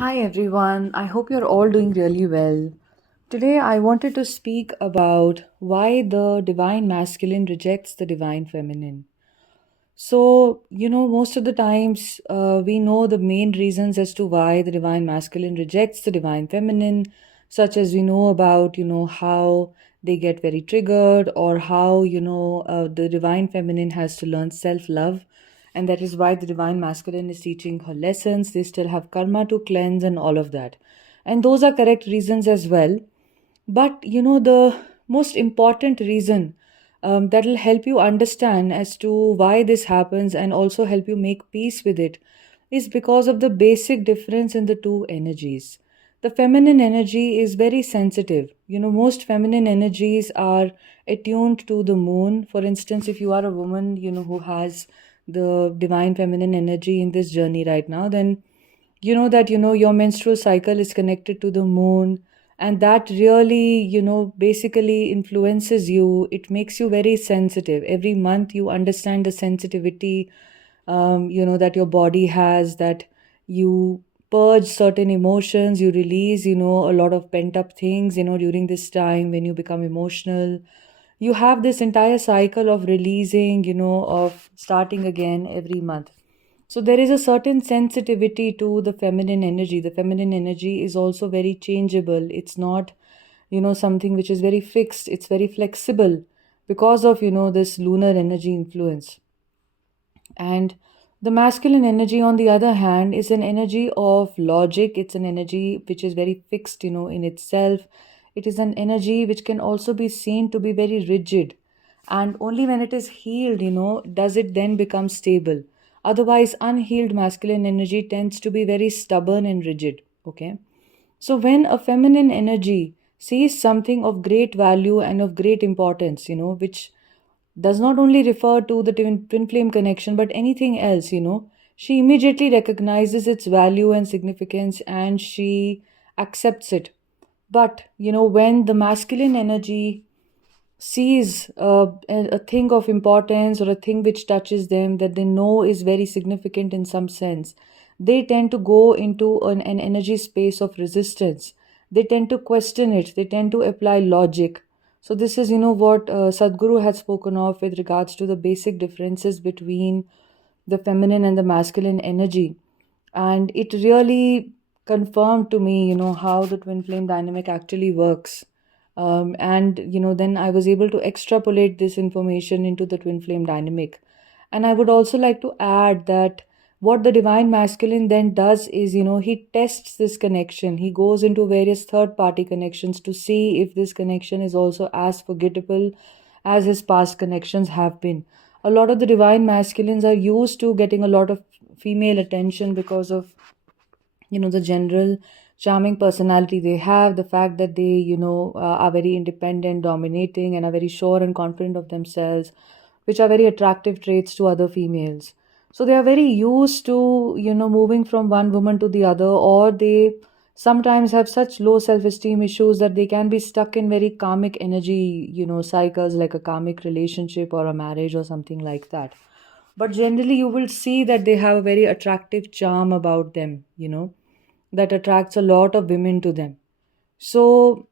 Hi everyone, I hope you're all doing really well. Today I wanted to speak about why the divine masculine rejects the divine feminine. Most of the times we know the main reasons as to why the divine masculine rejects the divine feminine, such as we know about, how they get very triggered, or how, the divine feminine has to learn self love. And that is why the divine masculine is teaching her lessons. They still have karma to cleanse and all of that. And those are correct reasons as well. But the most important reason that will help you understand as to why this happens and also help you make peace with it is because of the basic difference in the two energies. The feminine energy is very sensitive. Most feminine energies are attuned to the moon. For instance, if you are a woman, who has the divine feminine energy in this journey right now, then you know that your menstrual cycle is connected to the moon, and that really basically influences you. It makes you very sensitive. Every month you understand the sensitivity that your body has, that you purge certain emotions, you release a lot of pent up things during this time when you become emotional. You have this entire cycle of releasing, of starting again every month. So there is a certain sensitivity to the feminine energy. The feminine energy is also very changeable. It's not, something which is very fixed. It's very flexible because of, this lunar energy influence. And the masculine energy, on the other hand, is an energy of logic. It's an energy which is very fixed, in itself. It is an energy which can also be seen to be very rigid. And only when it is healed, does it then become stable. Otherwise, unhealed masculine energy tends to be very stubborn and rigid. Okay. So when a feminine energy sees something of great value and of great importance, which does not only refer to the twin flame connection but anything else, she immediately recognizes its value and significance and she accepts it. But when the masculine energy sees a thing of importance or a thing which touches them that they know is very significant in some sense, they tend to go into an energy space of resistance. They tend to question it, they tend to apply logic. So this is what Sadhguru had spoken of with regards to the basic differences between the feminine and the masculine energy. And it really confirmed to me how the twin flame dynamic actually works. And then I was able to extrapolate this information into the twin flame dynamic. And I would also like to add that what the divine masculine then does is, he tests this connection. He goes into various third party connections to see if this connection is also as forgettable as his past connections have been. A lot of the divine masculines are used to getting a lot of female attention because of the general charming personality they have, the fact that they are very independent, dominating, and are very sure and confident of themselves, which are very attractive traits to other females. So they are very used to moving from one woman to the other, or they sometimes have such low self-esteem issues that they can be stuck in very karmic energy cycles, like a karmic relationship or a marriage or something like that. But generally you will see that they have a very attractive charm about them, that attracts a lot of women to them. So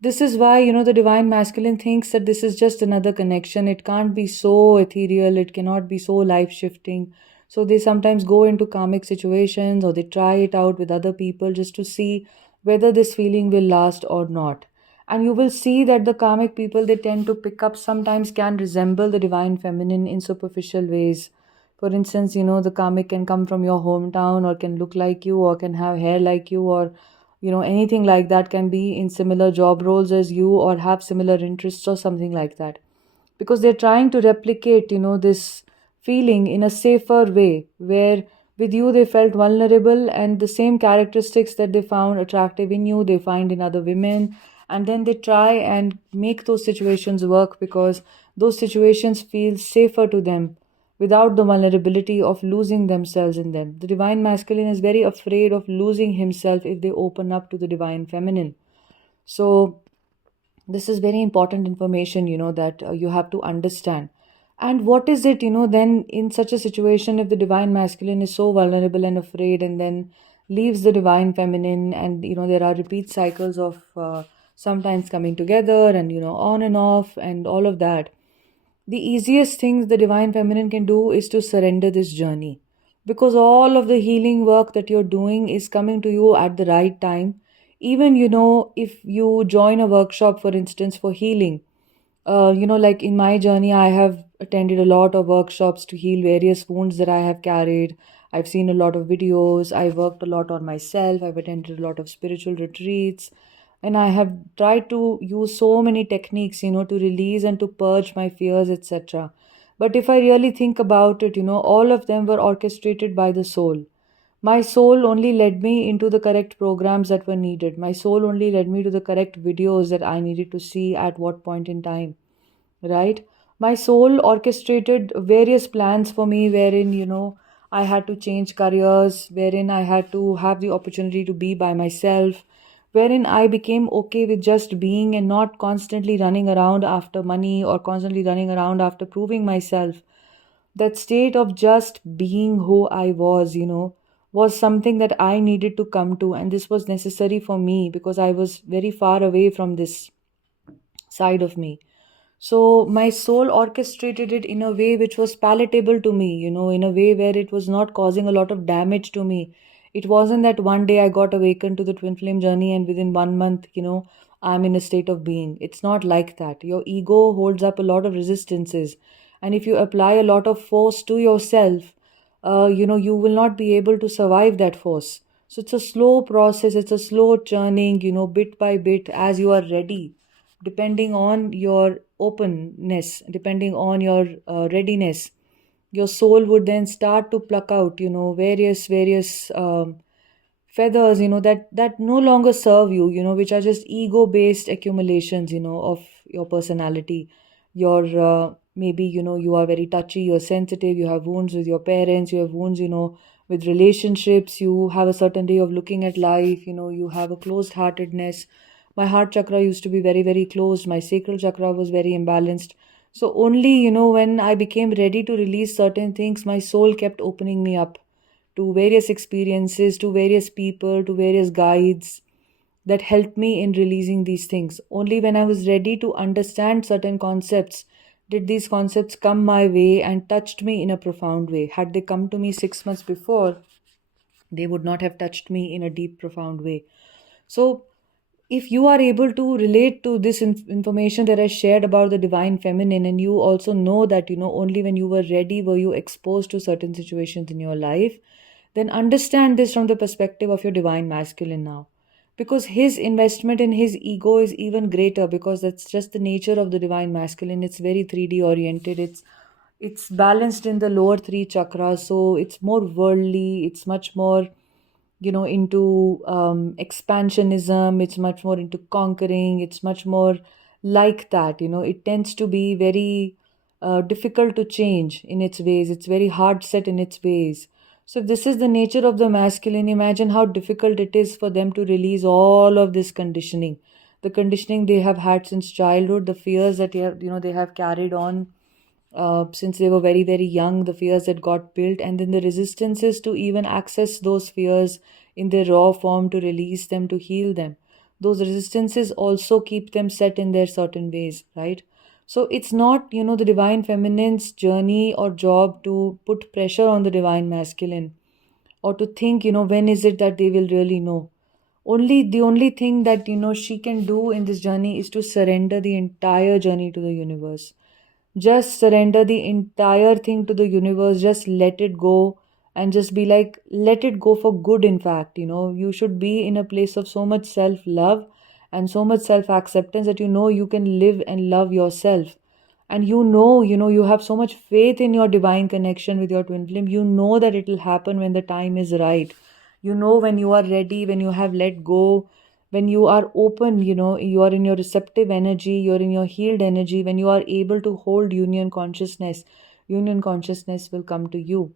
this is why the divine masculine thinks that this is just another connection. It can't be so ethereal, it cannot be so life shifting. So they sometimes go into karmic situations or they try it out with other people just to see whether this feeling will last or not. And you will see that the karmic people they tend to pick up sometimes can resemble the divine feminine in superficial ways. For instance, the karmic can come from your hometown or can look like you or can have hair like you, or anything like that, can be in similar job roles as you or have similar interests or something like that, because they're trying to replicate this feeling in a safer way, where with you they felt vulnerable and the same characteristics that they found attractive in you they find in other women, and then they try and make those situations work because those situations feel safer to them without the vulnerability of losing themselves in them. The divine masculine is very afraid of losing himself if they open up to the divine feminine. So this is very important information that you have to understand. And what is it then in such a situation, if the divine masculine is so vulnerable and afraid, and then leaves the divine feminine, and there are repeat cycles of sometimes coming together and on and off and all of that. The easiest thing the divine feminine can do is to surrender this journey, because all of the healing work that you're doing is coming to you at the right time. Even if you join a workshop, for instance, for healing, like in my journey, I have attended a lot of workshops to heal various wounds that I have carried. I've seen a lot of videos. I've worked a lot on myself. I've attended a lot of spiritual retreats. And I have tried to use so many techniques, to release and to purge my fears, etc. But if I really think about it, all of them were orchestrated by the soul. My soul only led me into the correct programs that were needed. My soul only led me to the correct videos that I needed to see at what point in time, right? My soul orchestrated various plans for me, wherein, I had to change careers, wherein I had to have the opportunity to be by myself, wherein I became okay with just being and not constantly running around after money or constantly running around after proving myself. That state of just being who I was, was something that I needed to come to. And this was necessary for me because I was very far away from this side of me. So my soul orchestrated it in a way which was palatable to me, in a way where it was not causing a lot of damage to me. It wasn't that one day I got awakened to the twin flame journey and within 1 month, I'm in a state of being. It's not like that. Your ego holds up a lot of resistances. And if you apply a lot of force to yourself, you will not be able to survive that force. So it's a slow process, it's a slow churning, bit by bit as you are ready, depending on your openness, depending on your readiness. Your soul would then start to pluck out, various feathers, that no longer serve you, which are just ego based accumulations, of your personality. Your maybe, you are very touchy, you're sensitive, you have wounds with your parents, you have wounds, with relationships, you have a certain way of looking at life, you have a closed heartedness. My heart chakra used to be very, very closed. My sacral chakra was very imbalanced. So only, when I became ready to release certain things, my soul kept opening me up to various experiences, to various people, to various guides that helped me in releasing these things. Only when I was ready to understand certain concepts did these concepts come my way and touched me in a profound way. Had they come to me 6 months before, they would not have touched me in a deep, profound way. So, if you are able to relate to this information that I shared about the divine feminine, and you also know that, only when you were ready were you exposed to certain situations in your life, then understand this from the perspective of your divine masculine now. Because his investment in his ego is even greater, because that's just the nature of the divine masculine. It's very 3D oriented. It's balanced in the lower three chakras, so it's more worldly, it's much more into expansionism, it's much more into conquering, it's much more like that. It tends to be very difficult to change in its ways, it's very hard set in its ways. So if this is the nature of the masculine, imagine how difficult it is for them to release all of this conditioning, the conditioning they have had since childhood, the fears that they have carried on since they were very, very young, the fears that got built, and then the resistances to even access those fears in their raw form, to release them, to heal them. Those resistances also keep them set in their certain ways, right? So it's not, the divine feminine's journey or job to put pressure on the divine masculine, or to think, when is it that they will really know. The only thing that, she can do in this journey is to surrender the entire journey to the universe. Just surrender the entire thing to the universe. Just let it go, and just be like, let it go for good. In fact, you should be in a place of so much self love and so much self acceptance that you can live and love yourself. And you have so much faith in your divine connection with your twin flame. You know that it will happen when the time is right. When you are ready, when you have let go, when you are open, you are in your receptive energy, you're in your healed energy, when you are able to hold union consciousness will come to you.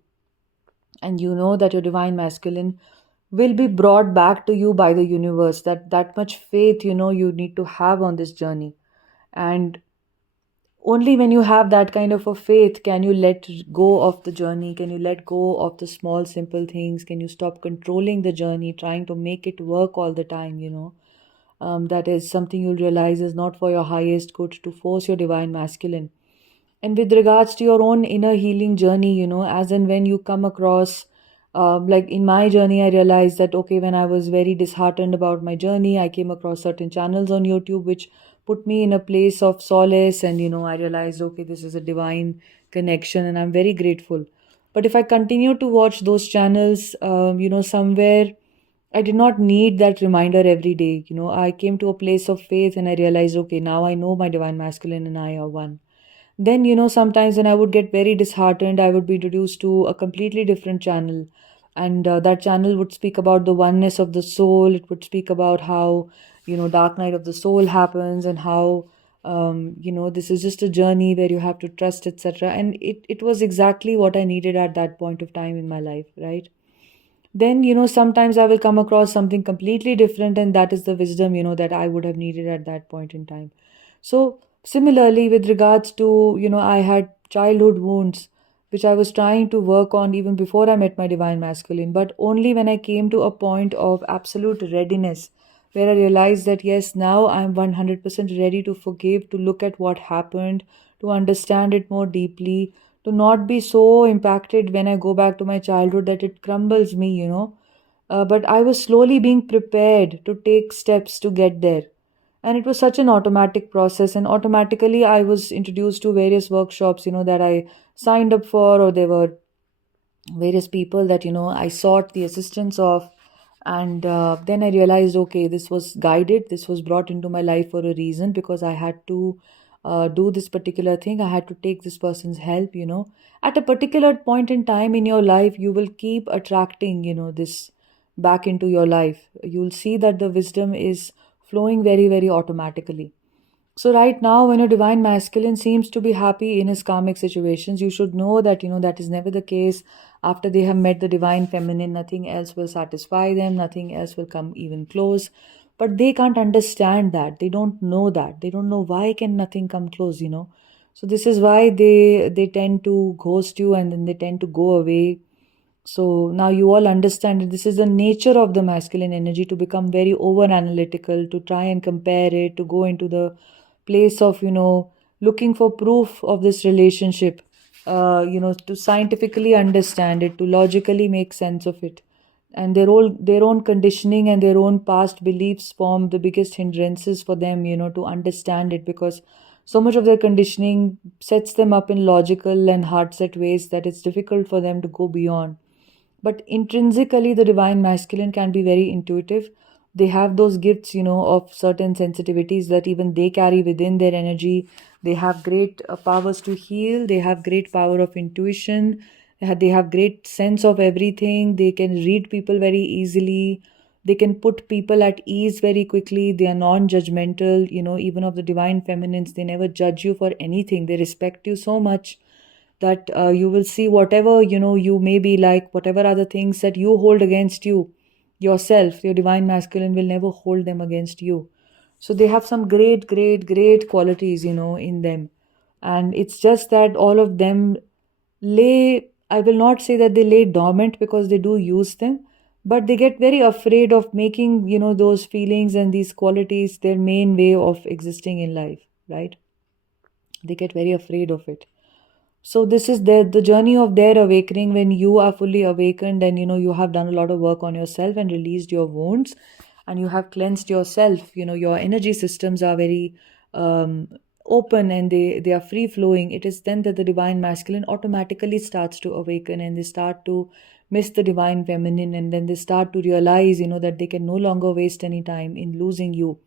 And you know that your divine masculine will be brought back to you by the universe. That much faith, you need to have on this journey. And only when you have that kind of a faith can you let go of the journey, can you let go of the small simple things, can you stop controlling the journey, trying to make it work all the time, that is something you'll realize is not for your highest good, to force your divine masculine. And with regards to your own inner healing journey, as and when you come across, like in my journey, I realized that, okay, when I was very disheartened about my journey, I came across certain channels on YouTube which put me in a place of solace. And, I realized, okay, this is a divine connection and I'm very grateful. But if I continue to watch those channels, somewhere I did not need that reminder every day. I came to a place of faith and I realized, okay, now I know my divine masculine and I are one. Then, sometimes when I would get very disheartened, I would be introduced to a completely different channel. And that channel would speak about the oneness of the soul. It would speak about how, dark night of the soul happens, and how, this is just a journey where you have to trust, etc. And it was exactly what I needed at that point of time in my life, right? Then, sometimes I will come across something completely different, and that is the wisdom, that I would have needed at that point in time. So, similarly, with regards to, I had childhood wounds, which I was trying to work on even before I met my divine masculine, but only when I came to a point of absolute readiness, where I realized that, yes, now I'm 100% ready to forgive, to look at what happened, to understand it more deeply, to not be so impacted when I go back to my childhood that it crumbles me, but I was slowly being prepared to take steps to get there. And it was such an automatic process. And automatically, I was introduced to various workshops, that I signed up for, or there were various people that, I sought the assistance of. And then I realized, okay, this was guided, this was brought into my life for a reason, because I had to do this particular thing. I had to take this person's help. At a particular point in time in your life, you will keep attracting, this back into your life. You'll see that the wisdom is flowing very, very automatically. So right now, when a divine masculine seems to be happy in his karmic situations, you should know that, that is never the case. After they have met the divine feminine, nothing else will satisfy them, nothing else will come even close. But they can't understand that. They don't know that. They don't know why can nothing come close. So this is why they tend to ghost you, and then they tend to go away. So now you all understand that this is the nature of the masculine energy, to become very over analytical, to try and compare it, to go into the place of, looking for proof of this relationship, to scientifically understand it, to logically make sense of it. And their own conditioning and their own past beliefs form the biggest hindrances for them, to understand it, because so much of their conditioning sets them up in logical and hard set ways that it's difficult for them to go beyond. But intrinsically, the divine masculine can be very intuitive. They have those gifts, of certain sensitivities that even they carry within their energy. They have great powers to heal. They have great power of intuition. They have great sense of everything. They can read people very easily. They can put people at ease very quickly. They are non-judgmental, even of the divine feminines. They never judge you for anything. They respect you so much that you will see whatever, you may be like, whatever are the things that you hold against you yourself, your divine masculine will never hold them against you. So they have some great, great, great qualities, in them. And it's just that all of them lay, I will not say that they lay dormant, because they do use them, but they get very afraid of making, those feelings and these qualities their main way of existing in life, right? They get very afraid of it. So this is the journey of their awakening. When you are fully awakened, and you have done a lot of work on yourself and released your wounds, and you have cleansed yourself, your energy systems are very um, open, and they are free flowing. It is then that the divine masculine automatically starts to awaken, and they start to miss the divine feminine, and then they start to realize, that they can no longer waste any time in losing you.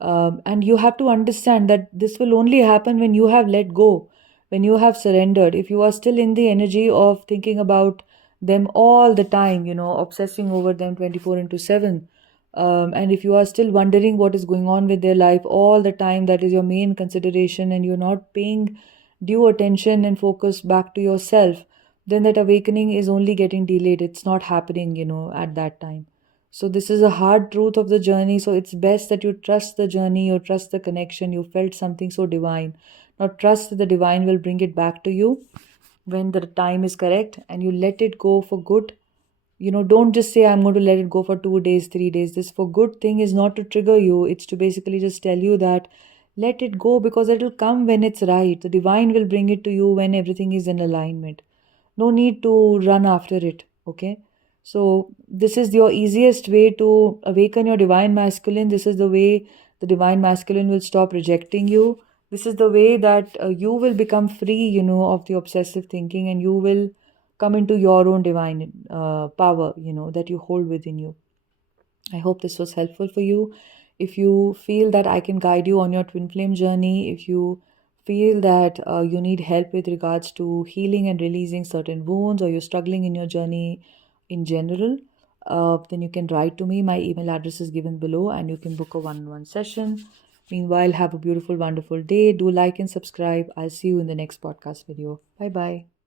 And you have to understand that this will only happen when you have let go, when you have surrendered. If you are still in the energy of thinking about them all the time, obsessing over them 24 into 7, and if you are still wondering what is going on with their life all the time, that is your main consideration, and you're not paying due attention and focus back to yourself, then that awakening is only getting delayed. It's not happening, at that time. So this is a hard truth of the journey. So it's best that you trust the journey, you trust the connection, you felt something so divine. Now trust that the divine will bring it back to you when the time is correct, and you let it go for good. Don't just say, I'm going to let it go for 2 days, 3 days. This for good thing is not to trigger you. It's to basically just tell you that let it go, because it'll come when it's right. The divine will bring it to you when everything is in alignment. No need to run after it. Okay. So this is your easiest way to awaken your divine masculine. This is the way the divine masculine will stop rejecting you. This is the way that you will become free, of the obsessive thinking, and you will come into your own divine power, that you hold within you. I hope this was helpful for you. If you feel that I can guide you on your twin flame journey, if you feel that you need help with regards to healing and releasing certain wounds, or you're struggling in your journey in general, then you can write to me. My email address is given below, and you can book a one-on-one session. Meanwhile, have a beautiful, wonderful day. Do like and subscribe. I'll see you in the next podcast video. Bye bye.